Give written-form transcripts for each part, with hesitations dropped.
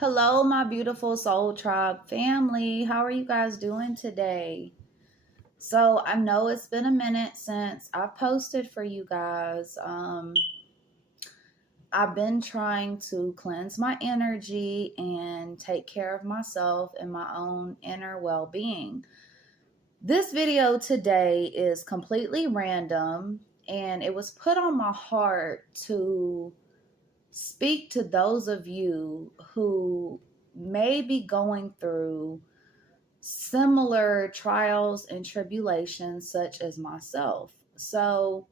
Hello, my beautiful Soul Tribe family. How are you guys doing today? So, I know it's been a minute since I posted for you guys. I've been trying to cleanse my energy and take care of myself and my own inner well being. This video today is completely random and it was put on my heart to speak to those of you who may be going through similar trials and tribulations, such as myself. So,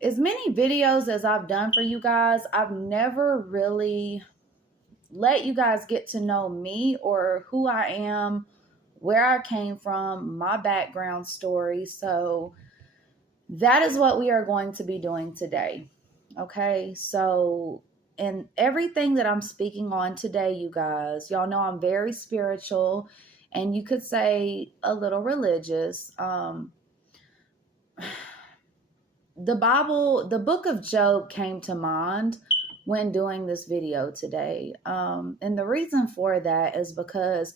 as many videos as I've done for you guys, I've never really let you guys get to know me or who I am, where I came from, my background story. So, that is what we are going to be doing today. Okay, so and everything that I'm speaking on today, you guys, y'all know I'm very spiritual and you could say a little religious. The Bible, the book of Job came to mind when doing this video today. And the reason for that is because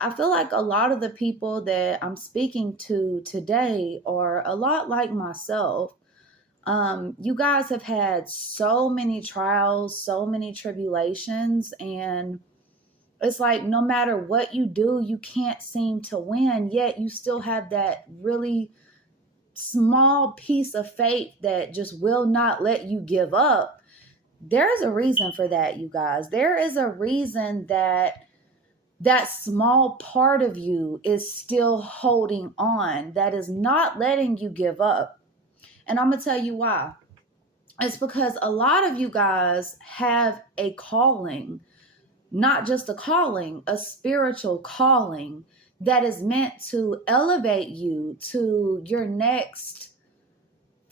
I feel like a lot of the people that I'm speaking to today are a lot like myself. You guys have had so many trials, so many tribulations, and it's like no matter what you do, you can't seem to win, yet you still have that really small piece of faith that just will not let you give up. There's a reason for that, you guys. There is a reason that that small part of you is still holding on, that is not letting you give up. And I'm going to tell you why. It's because a lot of you guys have a calling, not just a calling, a spiritual calling that is meant to elevate you to your next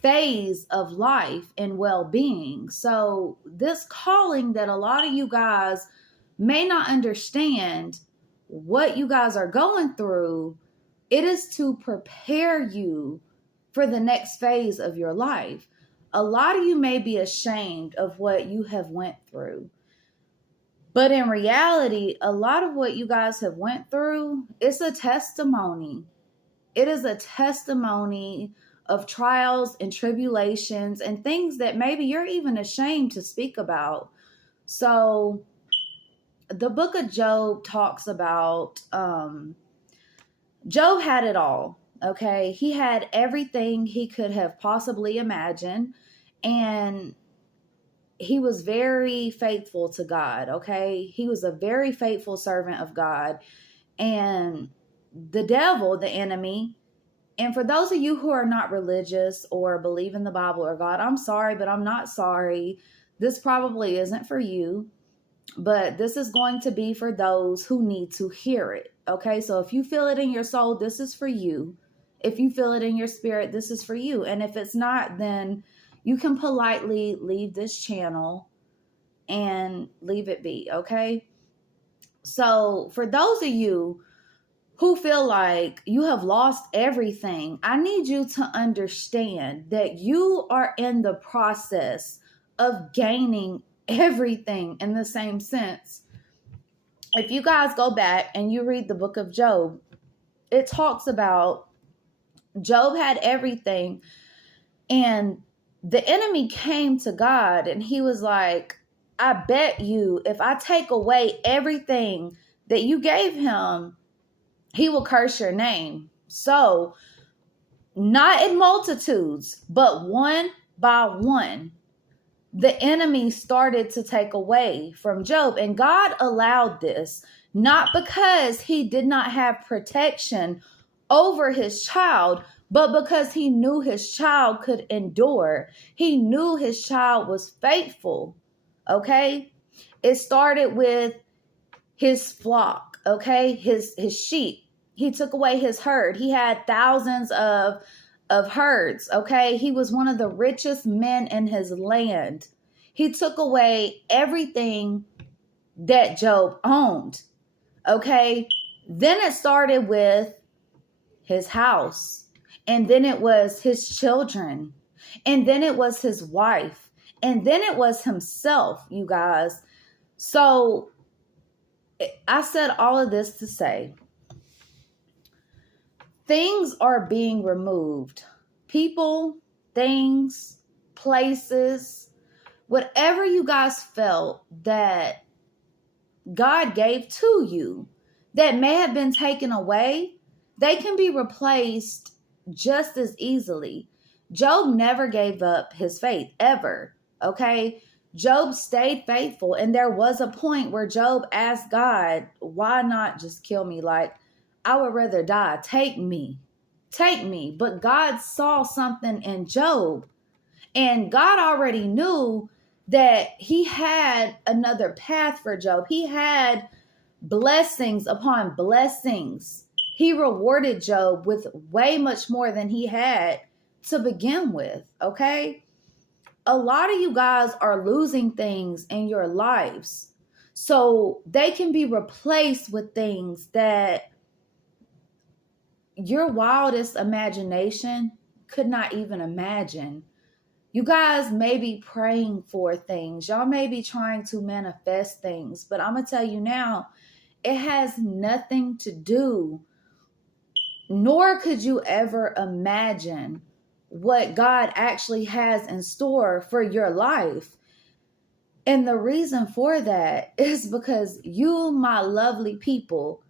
phase of life and well-being. So this calling that a lot of you guys may not understand what you guys are going through, it is to prepare you for the next phase of your life. A lot of you may be ashamed of what you have went through. But in reality, a lot of what you guys have went through, it's a testimony. It is a testimony of trials and tribulations and things that maybe you're even ashamed to speak about. So the book of Job talks about Job had it all. Okay. He had everything he could have possibly imagined. And he was very faithful to God. Okay. He was a very faithful servant of God. And the devil, the enemy, and for those of you who are not religious or believe in the Bible or God, I'm sorry, but I'm not sorry. This probably isn't for you, but this is going to be for those who need to hear it. Okay, so if you feel it in your soul, this is for you. If you feel it in your spirit, this is for you. And if it's not, then you can politely leave this channel and leave it be. Okay, so for those of you who feel like you have lost everything, I need you to understand that you are in the process of gaining everything in the same sense. If you guys go back and you read the book of Job, it talks about Job had everything and the enemy came to God and he was like, I bet you if I take away everything that you gave him, he will curse your name. So, not in multitudes, but one by one, the enemy started to take away from Job. And God allowed this, not because he did not have protection over his child, but because he knew his child could endure. He knew his child was faithful. Okay? It started with his flock, okay? His sheep. He took away his herd. He had thousands of herds, okay? He was one of the richest men in his land. He took away everything that Job owned, okay? Then it started with his house, and then it was his children, and then it was his wife, and then it was himself, you guys. So I said all of this to say things are being removed. People, things, places, whatever you guys felt that God gave to you that may have been taken away, they can be replaced just as easily. Job never gave up his faith, ever. Okay? Job stayed faithful. And there was a point where Job asked God, why not just kill me? Like, I would rather die. Take me. Take me. But God saw something in Job. And God already knew that he had another path for Job. He had blessings upon blessings. He rewarded Job with way much more than he had to begin with, okay? A lot of you guys are losing things in your lives. So they can be replaced with things that your wildest imagination could not even imagine. You guys may be praying for things. Y'all may be trying to manifest things. But I'm going to tell you now, it has nothing to do, nor could you ever imagine what God actually has in store for your life. And the reason for that is because you, my lovely people,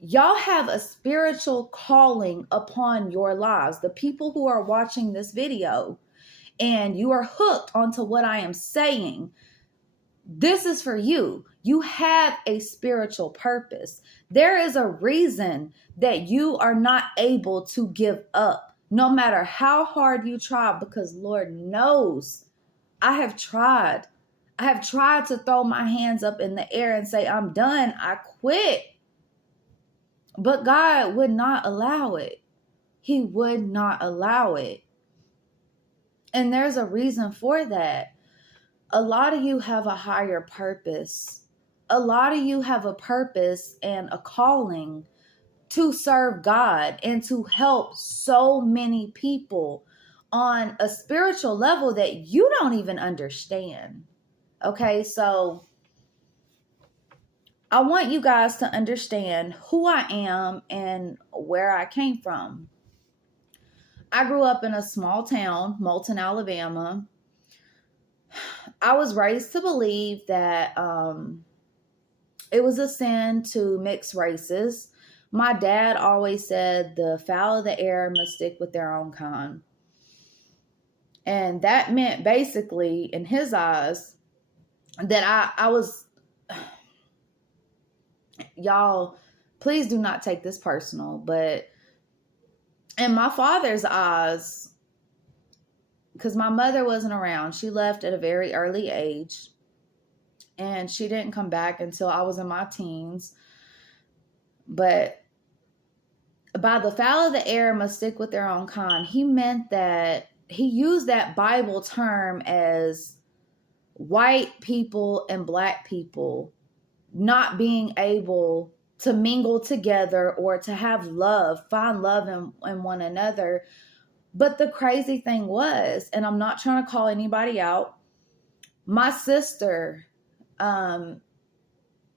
y'all have a spiritual calling upon your lives. The people who are watching this video, and you are hooked onto what I am saying, this is for you. You have a spiritual purpose. There is a reason that you are not able to give up, no matter how hard you try, because Lord knows I have tried. I have tried to throw my hands up in the air and say, I'm done. I quit. But God would not allow it. He would not allow it. And there's a reason for that. A lot of you have a higher purpose. A lot of you have a purpose and a calling to serve God and to help so many people on a spiritual level that you don't even understand. Okay, so I want you guys to understand who I am and where I came from. I grew up in a small town, Moulton, Alabama. I was raised to believe that it was a sin to mix races. My dad always said the fowl of the air must stick with their own kind. And that meant basically, in his eyes, that I was, y'all, please do not take this personal, but in my father's eyes, because my mother wasn't around, she left at a very early age, and she didn't come back until I was in my teens. But by the fowl of the air must stick with their own kind, he meant that he used that Bible term as white people and black people not being able to mingle together or to have love, find love in one another. But the crazy thing was, and I'm not trying to call anybody out, my sister,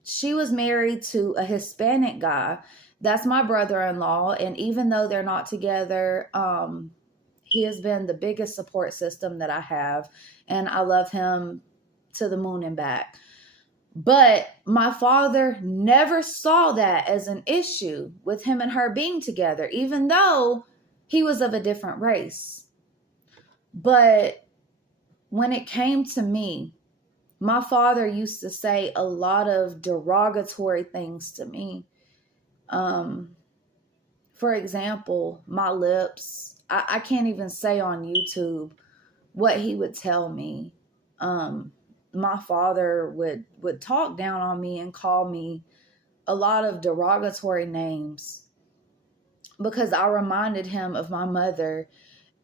she was married to a Hispanic guy. That's my brother-in-law. And even though they're not together, he has been the biggest support system that I have. And I love him to the moon and back. But my father never saw that as an issue with him and her being together, even though he was of a different race. But when it came to me, my father used to say a lot of derogatory things to me. For example, my lips. I can't even say on YouTube what he would tell me. My father would talk down on me and call me a lot of derogatory names because I reminded him of my mother.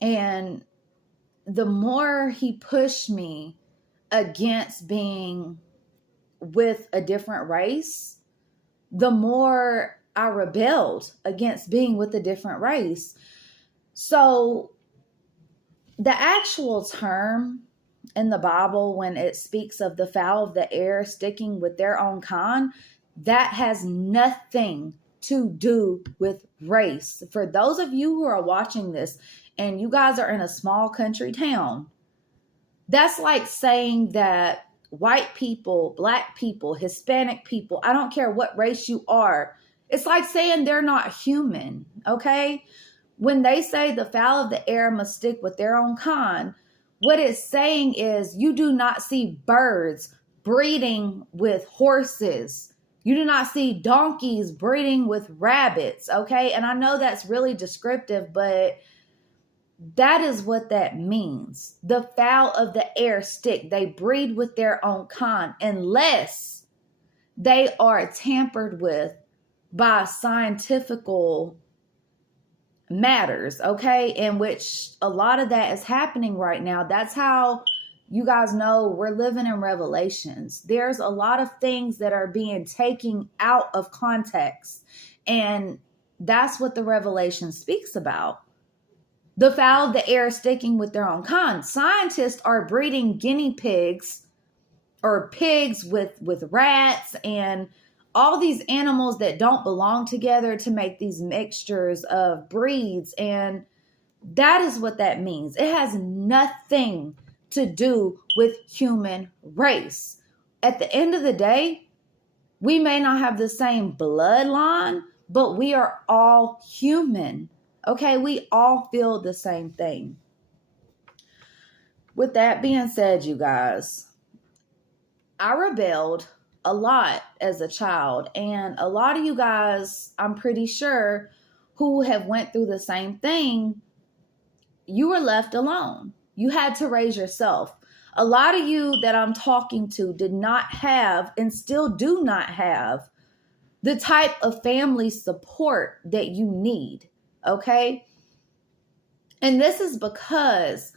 And the more he pushed me against being with a different race, the more I rebelled against being with a different race. So the actual term in the Bible, when it speaks of the fowl of the air sticking with their own kind, that has nothing to do with race. For those of you who are watching this and you guys are in a small country town, that's like saying that white people, black people, Hispanic people, I don't care what race you are, it's like saying they're not human, okay? When they say the fowl of the air must stick with their own kind, what it's saying is you do not see birds breeding with horses. You do not see donkeys breeding with rabbits, okay? And I know that's really descriptive, but that is what that means. The fowl of the air stick. They breed with their own kind unless they are tampered with by scientifical matters, okay? In which a lot of that is happening right now. That's how you guys know we're living in Revelations. There's a lot of things that are being taken out of context. And that's what the Revelation speaks about. The fowl of the air sticking with their own kind. Scientists are breeding guinea pigs or pigs with rats and all these animals that don't belong together to make these mixtures of breeds. And that is what that means. It has nothing to do with human race. At the end of the day, we may not have the same bloodline, but we are all human. Okay, we all feel the same thing. With that being said, you guys, I rebelled a lot as a child, and a lot of you guys, I'm pretty sure, who have went through the same thing, you were left alone. You had to raise yourself. A lot of you that I'm talking to did not have and still do not have the type of family support that you need. Okay. And this is because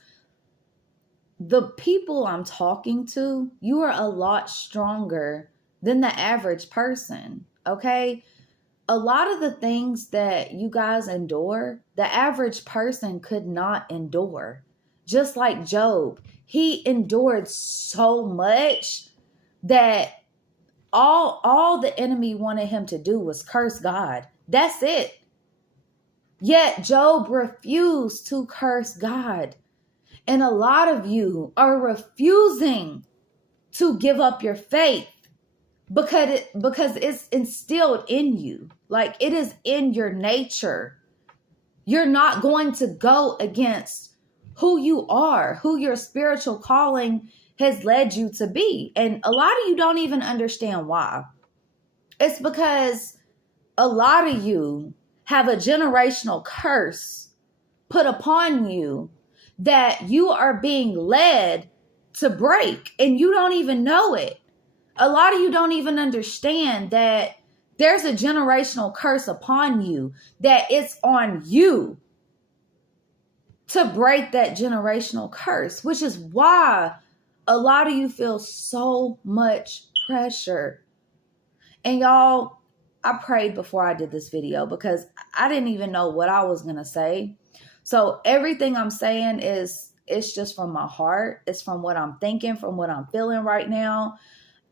the people I'm talking to, you are a lot stronger than the average person. Okay. A lot of the things that you guys endure, the average person could not endure. Just like Job, he endured so much that all the enemy wanted him to do was curse God. That's it. Yet Job refused to curse God. And a lot of you are refusing to give up your faith because it's instilled in you. Like, it is in your nature. You're not going to go against who you are, who your spiritual calling has led you to be. And a lot of you don't even understand why. It's because a lot of you have a generational curse put upon you that you are being led to break, and you don't even know it. A lot of you don't even understand that there's a generational curse upon you, that it's on you to break that generational curse, which is why a lot of you feel so much pressure. And y'all, I prayed before I did this video because I didn't even know what I was going to say. So everything I'm saying it's just from my heart. It's from what I'm thinking, from what I'm feeling right now.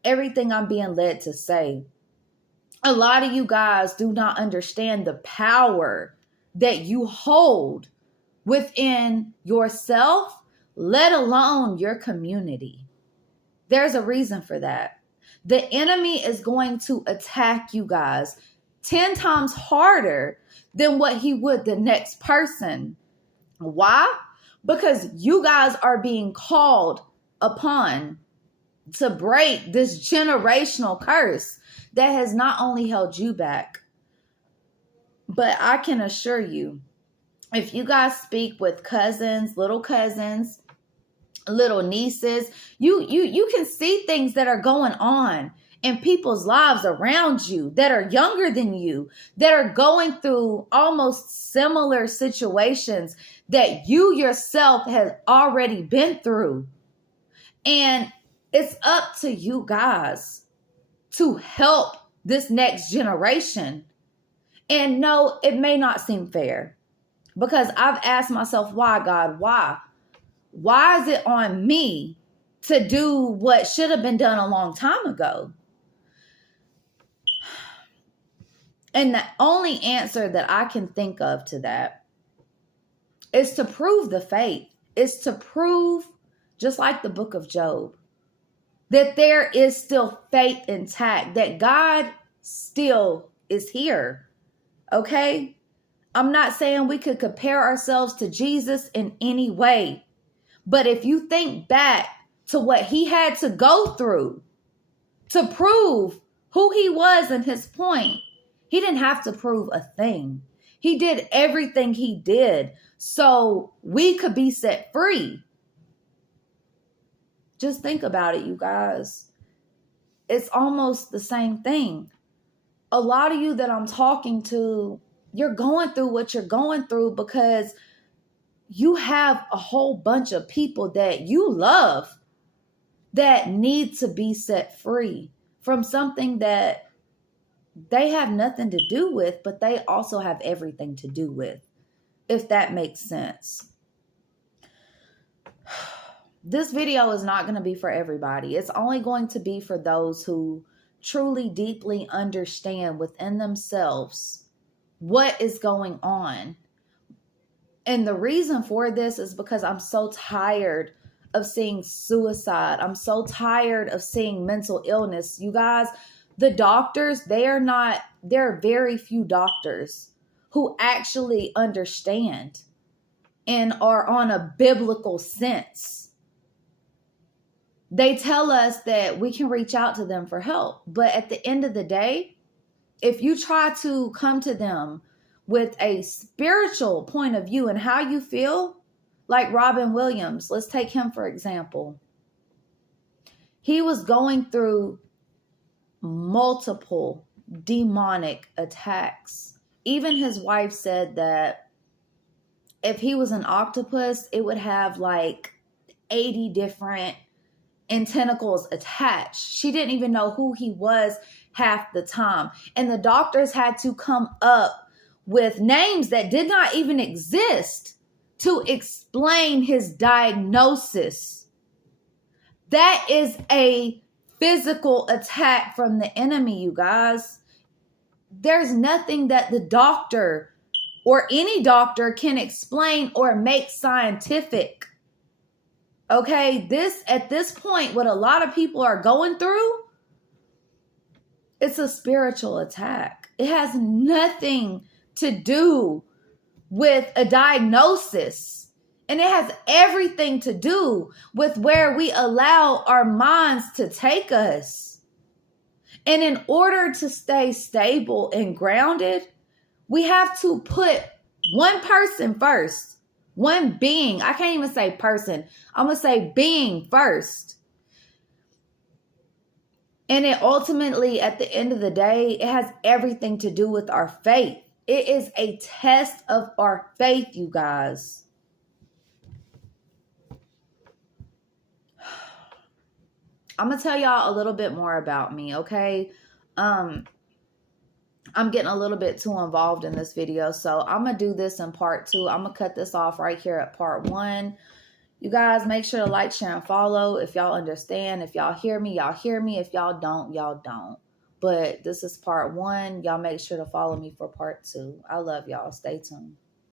Everything I'm being led to say. A lot of you guys do not understand the power that you hold within yourself, let alone your community. There's a reason for that. The enemy is going to attack you guys 10 times harder than what he would the next person. Why? Because you guys are being called upon to break this generational curse that has not only held you back, but I can assure you, if you guys speak with cousins, little nieces, you can see things that are going on in people's lives around you that are younger than you, that are going through almost similar situations that you yourself have already been through. And it's up to you guys to help this next generation. And no, it may not seem fair, because I've asked myself, why, God, why? Why is it on me to do what should have been done a long time ago. And the only answer that I can think of to that is to prove the faith, is to prove, just like the book of Job, that there is still faith intact, that God still is here. Okay? I'm not saying we could compare ourselves to Jesus in any way. But if you think back to what he had to go through to prove who he was and his point, he didn't have to prove a thing. He did everything he did so we could be set free. Just think about it, you guys. It's almost the same thing. A lot of you that I'm talking to, you're going through what you're going through because you have a whole bunch of people that you love that need to be set free from something that they have nothing to do with, but they also have everything to do with, if that makes sense. This video is not going to be for everybody. It's only going to be for those who truly, deeply understand within themselves what is going on. And the reason for this is because I'm so tired of seeing suicide. I'm so tired of seeing mental illness. You guys, the doctors, there are very few doctors who actually understand and are on a biblical sense. They tell us that we can reach out to them for help. But at the end of the day, if you try to come to them with a spiritual point of view and how you feel, like Robin Williams, let's take him for example. He was going through multiple demonic attacks. Even his wife said that if he was an octopus, it would have like 80 different tentacles attached. She didn't even know who he was half the time. And the doctors had to come up with names that did not even exist to explain his diagnosis. That is a physical attack from the enemy, you guys. There's nothing that the doctor or any doctor can explain or make scientific. Okay, at this point, what a lot of people are going through, it's a spiritual attack. It has nothing to do with a diagnosis. And it has everything to do with where we allow our minds to take us. And in order to stay stable and grounded, we have to put one person first. One being. I can't even say person. I'm going to say being first. And it ultimately, at the end of the day, it has everything to do with our faith. It is a test of our faith, you guys. I'm going to tell y'all a little bit more about me, okay? I'm getting a little bit too involved in this video, so I'm going to do this in part 2. I'm going to cut this off right here at part 1. You guys, make sure to like, share, and follow. If y'all understand, if y'all hear me, y'all hear me. If y'all don't, y'all don't. But this is part 1. Y'all make sure to follow me for part 2. I love y'all. Stay tuned.